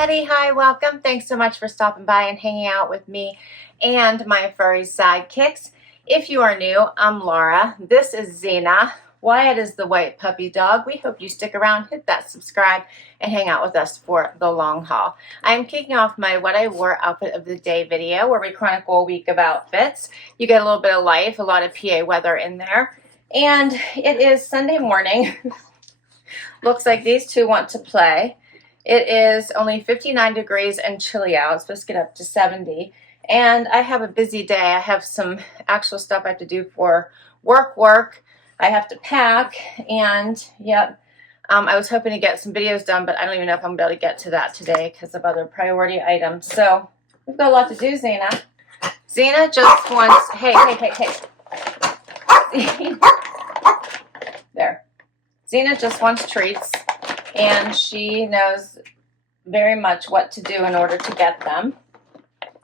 everybody. Hi, welcome. Thanks so much for stopping by and hanging out with me and my furry sidekicks. If you are new, I'm Laura. This is Zena. Wyatt is the white puppy dog. We hope you stick around, hit that subscribe, and hang out with us for the long haul. I'm kicking off my What I Wore Outfit of the Day video where we chronicle a week of outfits. You get a little bit of life, a lot of PA weather in there. And it is Sunday morning. Looks like these two want to play. It is only 59 degrees and chilly out. It's supposed to get up to 70. And I have a busy day. I have some actual stuff I have to do for work. I have to pack. And yep, I was hoping to get some videos done, but I don't even know if I'm going to be able to get to that today because of other priority items. So we've got a lot to do, Zena. Zena just wants, hey. There. Zena just wants treats. And she knows very much what to do in order to get them.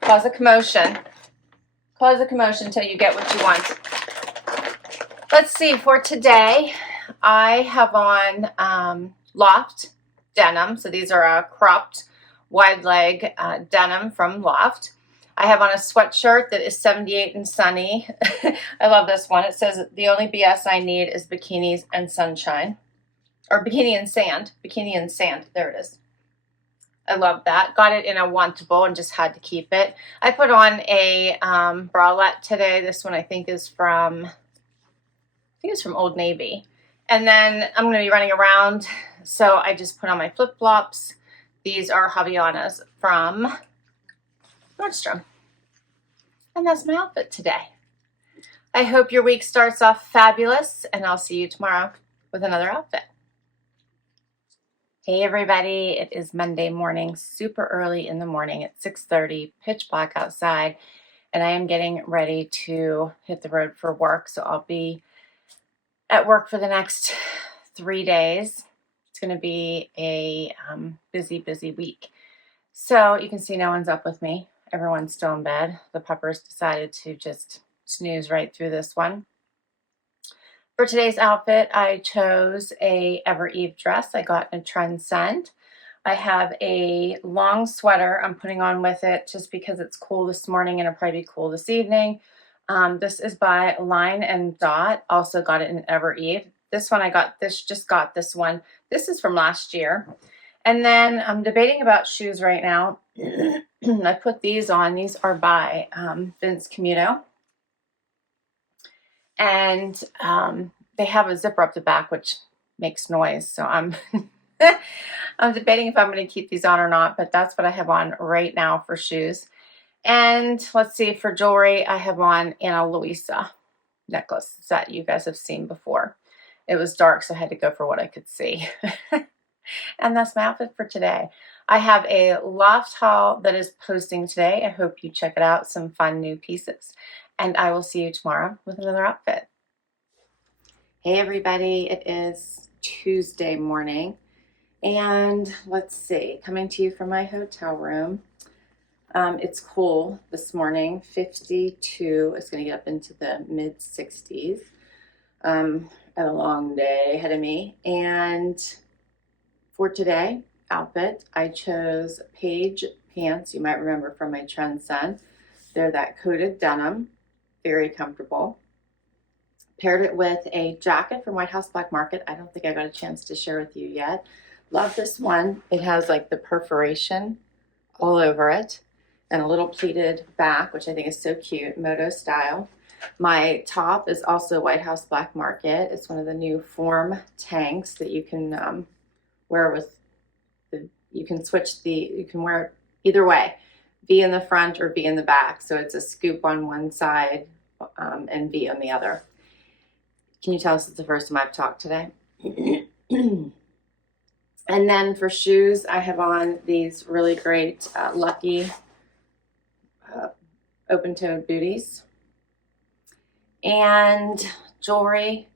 Cause a commotion. Cause a commotion until you get what you want. Let's see, for today, I have on Loft denim. So these are cropped wide leg denim from Loft. I have on a sweatshirt that is 78 and sunny. I love this one. It says, the only BS I need is bikinis and sunshine. Or bikini and sand. Bikini and sand. There it is. I love that. Got it in a Wantable and just had to keep it. I put on a bralette today. This one I think is from Old Navy. And then I'm going to be running around. So I just put on my flip-flops. These are Havaianas from Nordstrom. And that's my outfit today. I hope your week starts off fabulous. And I'll see you tomorrow with another outfit. Hey everybody, it is Monday morning, super early in the morning at 6:30, pitch black outside, and I am getting ready to hit the road for work. So I'll be at work for the next 3 days. It's going to be a busy week. So you can see no one's up with me. Everyone's still in bed. The puppers decided to just snooze right through this one. For today's outfit, I chose a Evereve dress I got in a Trendsend. I have a long sweater I'm putting on with it just because it's cool this morning and it'll probably be cool this evening. This is by Line & Dot. Also got it in Evereve. This one just got this one. This is from last year. And then I'm debating about shoes right now. I put these on. These are by Camuto. And they have a zipper up the back, which makes noise. So I'm I'm debating if I'm going to keep these on or not, but that's what I have on right now for shoes. And let's see, for jewelry, I have on a Luisa necklace that you guys have seen before. It was dark, so I had to go for what I could see. And that's my outfit for today. I have a Loft haul that is posting today. I hope you check it out. Some fun new pieces. And I will see you tomorrow with another outfit. Hey everybody, it is Tuesday morning. And let's see, coming to you from my hotel room. It's cool this morning, 52. It's going to get up into the mid 60s. I had a long day ahead of me. And for today outfit, I chose Paige pants. You might remember from my Trendsend. They're that coated denim. Very comfortable. Paired it with a jacket from White House Black Market. I don't think I got a chance to share with you yet. Love this one. It has like the perforation all over it and a little pleated back, which I think is so cute, moto style. My top is also White House Black Market. It's one of the new form tanks that you can wear with, you can wear it either way. V in the front or V in the back. So it's a scoop on one side and V on the other. Can you tell us it's the first time I've talked today? And then for shoes, I have on these really great Lucky open-toed booties. And jewelry,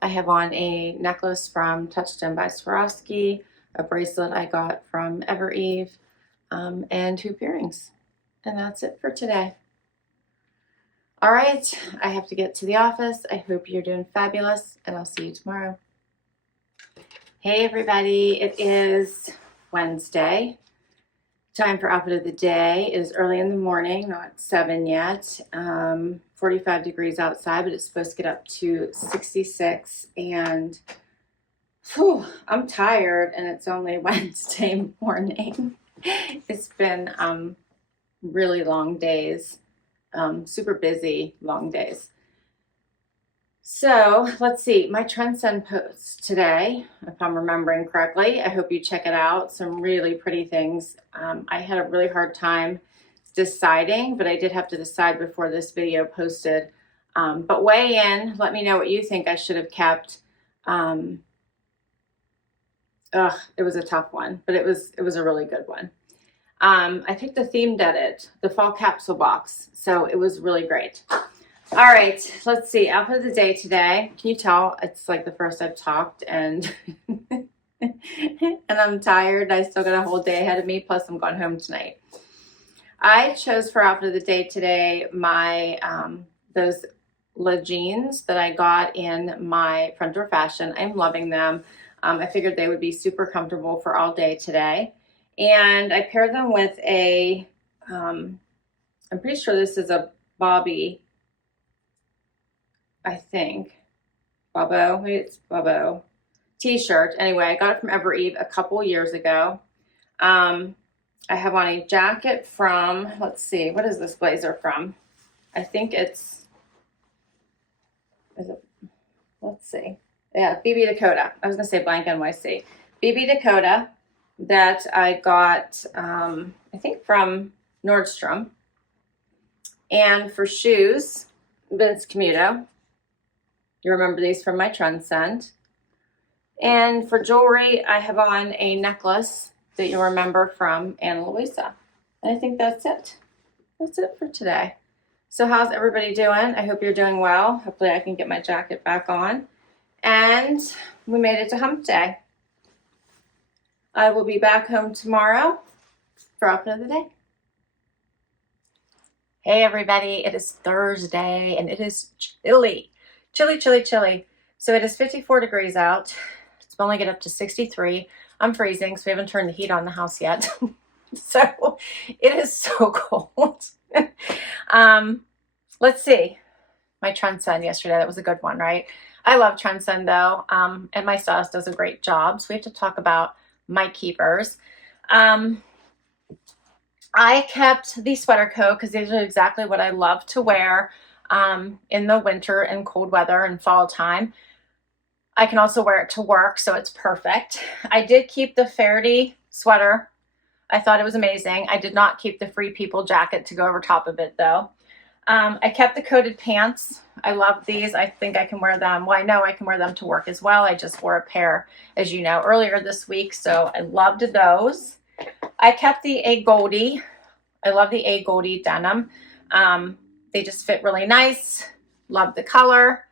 I have on a necklace from Touchstone by Swarovski, a bracelet I got from Evereve, and hoop earrings. And that's it for today. All right, I have to get to the office. I hope you're doing fabulous, and I'll see you tomorrow. Hey everybody, it is Wednesday. Time for outfit of the day. It is early in the morning, not 7 yet. 45 degrees outside, but it's supposed to get up to 66. And whew, I'm tired, and it's only Wednesday morning. It's been really long days, super busy, long days. So let's see, my Trendsend post today, if I'm remembering correctly. I hope you check it out. Some really pretty things. I had a really hard time deciding, but I did have to decide before this video posted. But weigh in, let me know what you think I should have kept. It was a tough one, but it was a really good one. I picked the themed edit, the fall capsule box, so it was really great. All right, let's see, outfit of the day today. Can you tell it's like the first I've talked, and and I'm tired. I still got a whole day ahead of me, plus I'm going home tonight. I chose for outfit of the day today my those Le jeans that I got in my front door fashion. I'm loving them. I figured they would be super comfortable for all day today. And I paired them with a, I'm pretty sure this is a Bobby, I think. Bobo, maybe it's Bobo t-shirt. Anyway, I got it from Evereve a couple years ago. I have on a jacket from, let's see, what is this blazer from? I think it's, is it, let's see. Yeah, BB Dakota. I was going to say blank NYC. BB Dakota that I got, I think from Nordstrom. And for shoes, it's Camuto. You remember these from my Trendsend. And for jewelry, I have on a necklace that you remember from Luisa. And I think that's it. That's it for today. So how's everybody doing? I hope you're doing well. Hopefully I can get my jacket back on. And we made it to hump day. I will be back home tomorrow for outfit of the day. Hey everybody, it is Thursday and it is chilly. Chilly. So it is 54 degrees out. It's only get up to 63. I'm freezing, so we haven't turned the heat on the house yet. So it is so cold. Let's see. My Trendsend yesterday, that was a good one, right? I love Trendsend though, and my stylist does a great job. So we have to talk about my keepers. I kept the sweater coat because these are exactly what I love to wear in the winter and cold weather and fall time. I can also wear it to work, so it's perfect. I did keep the Faraday sweater. I thought it was amazing. I did not keep the Free People jacket to go over top of it though. I kept the coated pants. I love these. I think I can wear them. Well, I know I can wear them to work as well. I just wore a pair, as you know, earlier this week, so I loved those. I kept the A Goldie. I love the A Goldie denim. They just fit really nice. Love the color.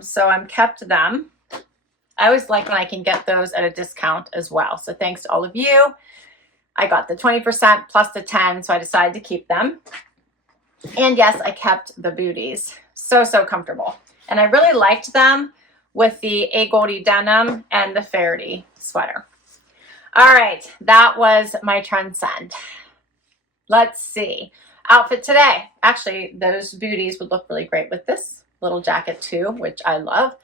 So I'm kept them. I always like when I can get those at a discount as well. So thanks to all of you. I got the 20% plus the 10, so I decided to keep them. And yes, I kept the booties. So comfortable. And I really liked them with the A Goldie denim and the Faraday sweater. All right, that was my Trendsend. Let's see. Outfit today. Actually, those booties would look really great with this little jacket too, which I love.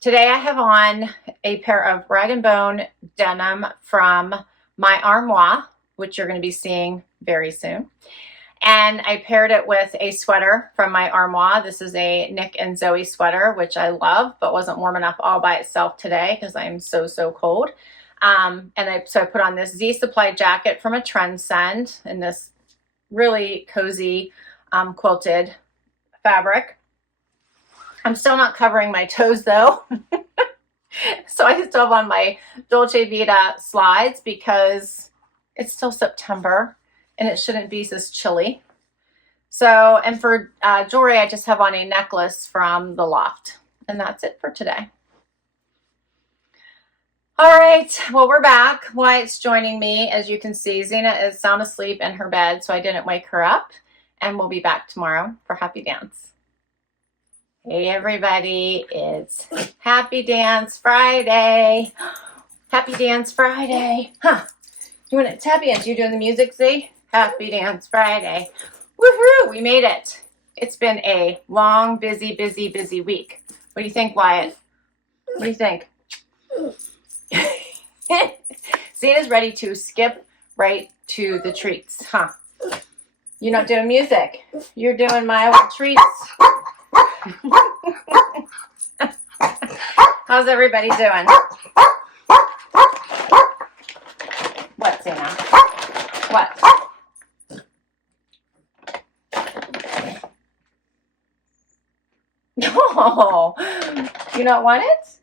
Today I have on a pair of Rag & Bone denim from my Armoire, which you're going to be seeing very soon. And I paired it with a sweater from my Armoire. This is a Nic Zoe sweater, which I love, but wasn't warm enough all by itself today because I'm so cold. So I put on this Z Supply jacket from a Trendsend in this really cozy quilted fabric. I'm still not covering my toes though. So I still have on my Dolce Vita slides because it's still September and it shouldn't be this chilly. So, and for jewelry, I just have on a necklace from the Loft. And that's it for today. All right, well, we're back. Wyatt's joining me. As you can see, Zena is sound asleep in her bed, so I didn't wake her up. And we'll be back tomorrow for Happy Dance. Hey, everybody. It's Happy Dance Friday. Happy Dance Friday. Huh. You want to tap in? You doing the music, Z? Happy Dance Friday. Woohoo! We made it. It's been a long, busy week. What do you think, Wyatt? What do you think? Zena's ready to skip right to the treats, huh? You're not doing music. You're doing my old treats. How's everybody doing? What, Zena? What? No. You don't want it?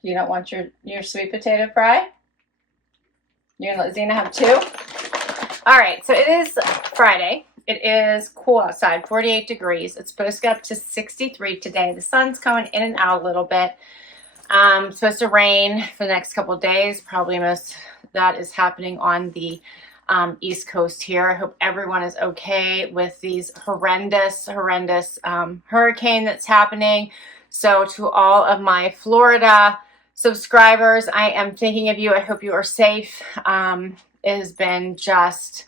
You don't want your sweet potato fry? You're gonna let Zena have two? All right, so it is Friday. It is cool outside, 48 degrees. It's supposed to get up to 63 today. The sun's coming in and out a little bit. It's supposed to rain for the next couple of days. Probably most that is happening on the East Coast here. I hope everyone is okay with these horrendous hurricane that's happening. So to all of my Florida subscribers, I am thinking of you. I hope you are safe. It has been just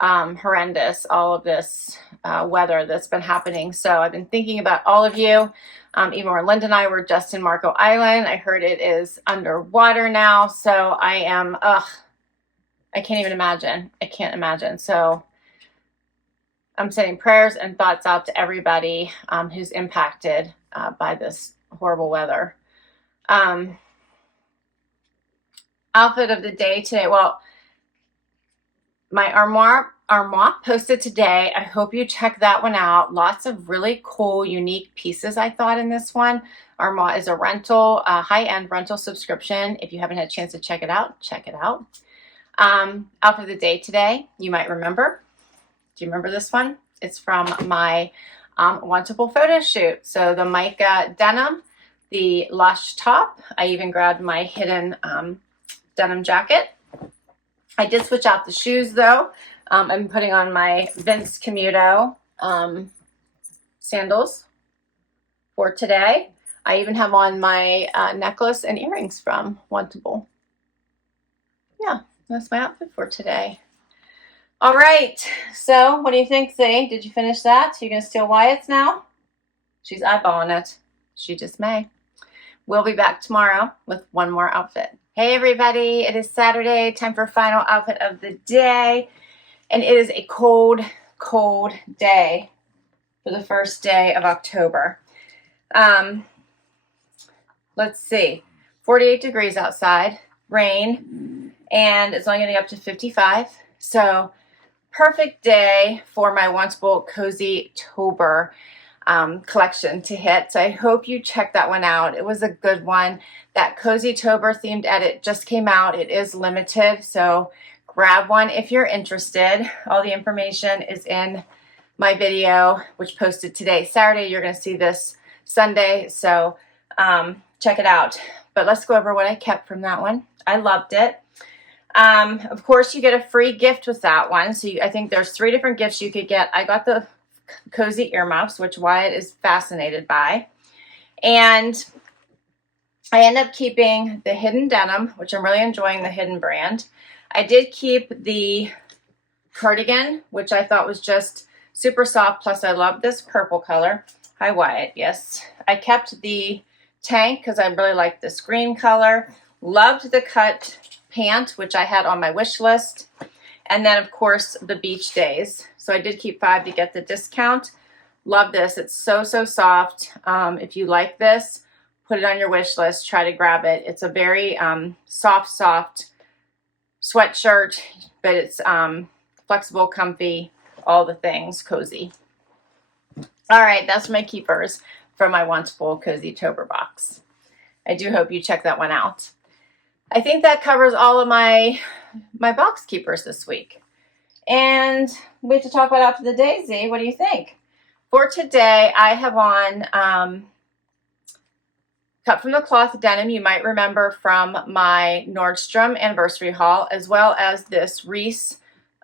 horrendous, all of this weather that's been happening. So I've been thinking about all of you. Even where Linda and I were just in Marco Island, I heard it is underwater now. So I am, I can't even imagine. I can't imagine. So I'm sending prayers and thoughts out to everybody who's impacted by this horrible weather. Outfit of the day today. Well, my Armoire posted today. I hope you check that one out. Lots of really cool, unique pieces I thought in this one. Armoire is a rental, high-end rental subscription. If you haven't had a chance to check it out, check it out. Outfit of the day today, you might remember. Do you remember this one? It's from my Wantable photo shoot. So the Mica denim, the Lush top. I even grabbed my hidden denim jacket. I did switch out the shoes though. I'm putting on my Vince Camuto sandals for today. I even have on my necklace and earrings from Wantable. Yeah, that's my outfit for today. All right, so what do you think, Zay? Did you finish that? You're going to steal Wyatt's now? She's eyeballing it. She just may. We'll be back tomorrow with one more outfit. Hey everybody, it is Saturday, time for final outfit of the day. And it is a cold, cold day for the first day of October. Let's see, 48 degrees outside, rain, and it's only going to get up to 55. So perfect day for my Wantable Cozy Tober collection to hit. So I hope you check that one out. It was a good one. That Cozy Tober themed edit just came out. It is limited, so grab one if you're interested. All the information is in my video, which posted today, Saturday. You're going to see this Sunday, so check it out. But let's go over what I kept from that one. I loved it. Of course, you get a free gift with that one. So I think there's 3 different gifts you could get. I got the cozy earmuffs, which Wyatt is fascinated by. And I end up keeping the hidden denim, which I'm really enjoying the hidden brand. I did keep the cardigan, which I thought was just super soft. Plus, I love this purple color. Hi, Wyatt. Yes. I kept the tank because I really like this green color. Loved the cut pant, which I had on my wish list. And then, of course, the beach days. So I did keep 5 to get the discount. Love this. It's so, so soft. If you like this, put it on your wish list. Try to grab it. It's a very soft sweatshirt, but it's flexible, comfy, all the things, cozy. All right, that's my keepers from my Wantable Cozy Tober box. I do hope you check that one out. I think that covers all of my box keepers this week. And we have to talk about outfit of the day, Z. What do you think? For today, I have on cut from the cloth denim. You might remember from my Nordstrom anniversary haul, as well as this Reese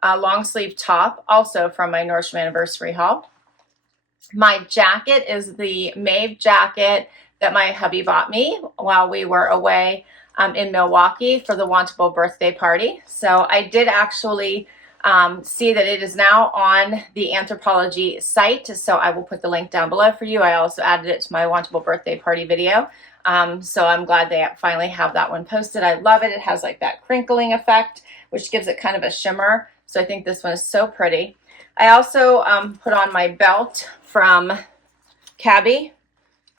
long sleeve top, also from my Nordstrom anniversary haul. My jacket is the Maeve jacket that my hubby bought me while we were away in Milwaukee for the Wantable birthday party. So I did actually see that it is now on the Anthropologie site. So I will put the link down below for you. I also added it to my Wantable birthday party video. So I'm glad they finally have that one posted. I love it. It has like that crinkling effect, which gives it kind of a shimmer. So I think this one is so pretty. I also put on my belt from CABI.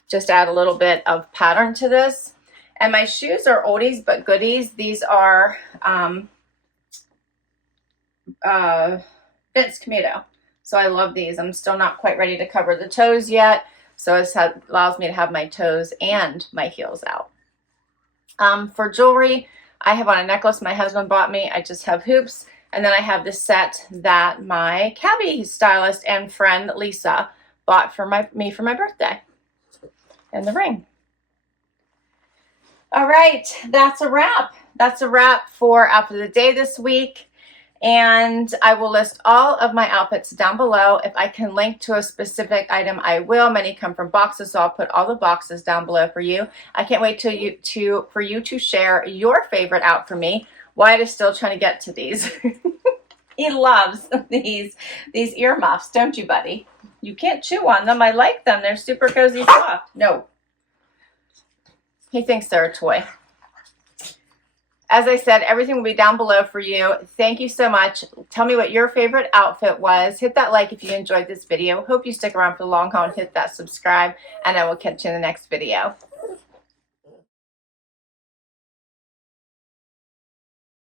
Just add a little bit of pattern to this. And my shoes are oldies but goodies. These are Vince Camuto. So I love these. I'm still not quite ready to cover the toes yet. So it allows me to have my toes and my heels out. For jewelry, I have on a necklace my husband bought me. I just have hoops. And then I have this set that my CABI stylist and friend Luisa bought for me for my birthday. And the ring. All right, that's a wrap. That's a wrap for Outfit of the Day this week. And I will list all of my outfits down below. If I can link to a specific item, I will. Many come from boxes, so I'll put all the boxes down below for you. I can't wait for you to share your favorite out for me. Wyatt is still trying to get to these. He loves these earmuffs, don't you, buddy? You can't chew on them. I like them. They're super cozy soft. No. He thinks they're a toy. As I said, everything will be down below for you. Thank you so much. Tell me what your favorite outfit was. Hit that like if you enjoyed this video. Hope you stick around for the long haul and hit that subscribe. And I will catch you in the next video.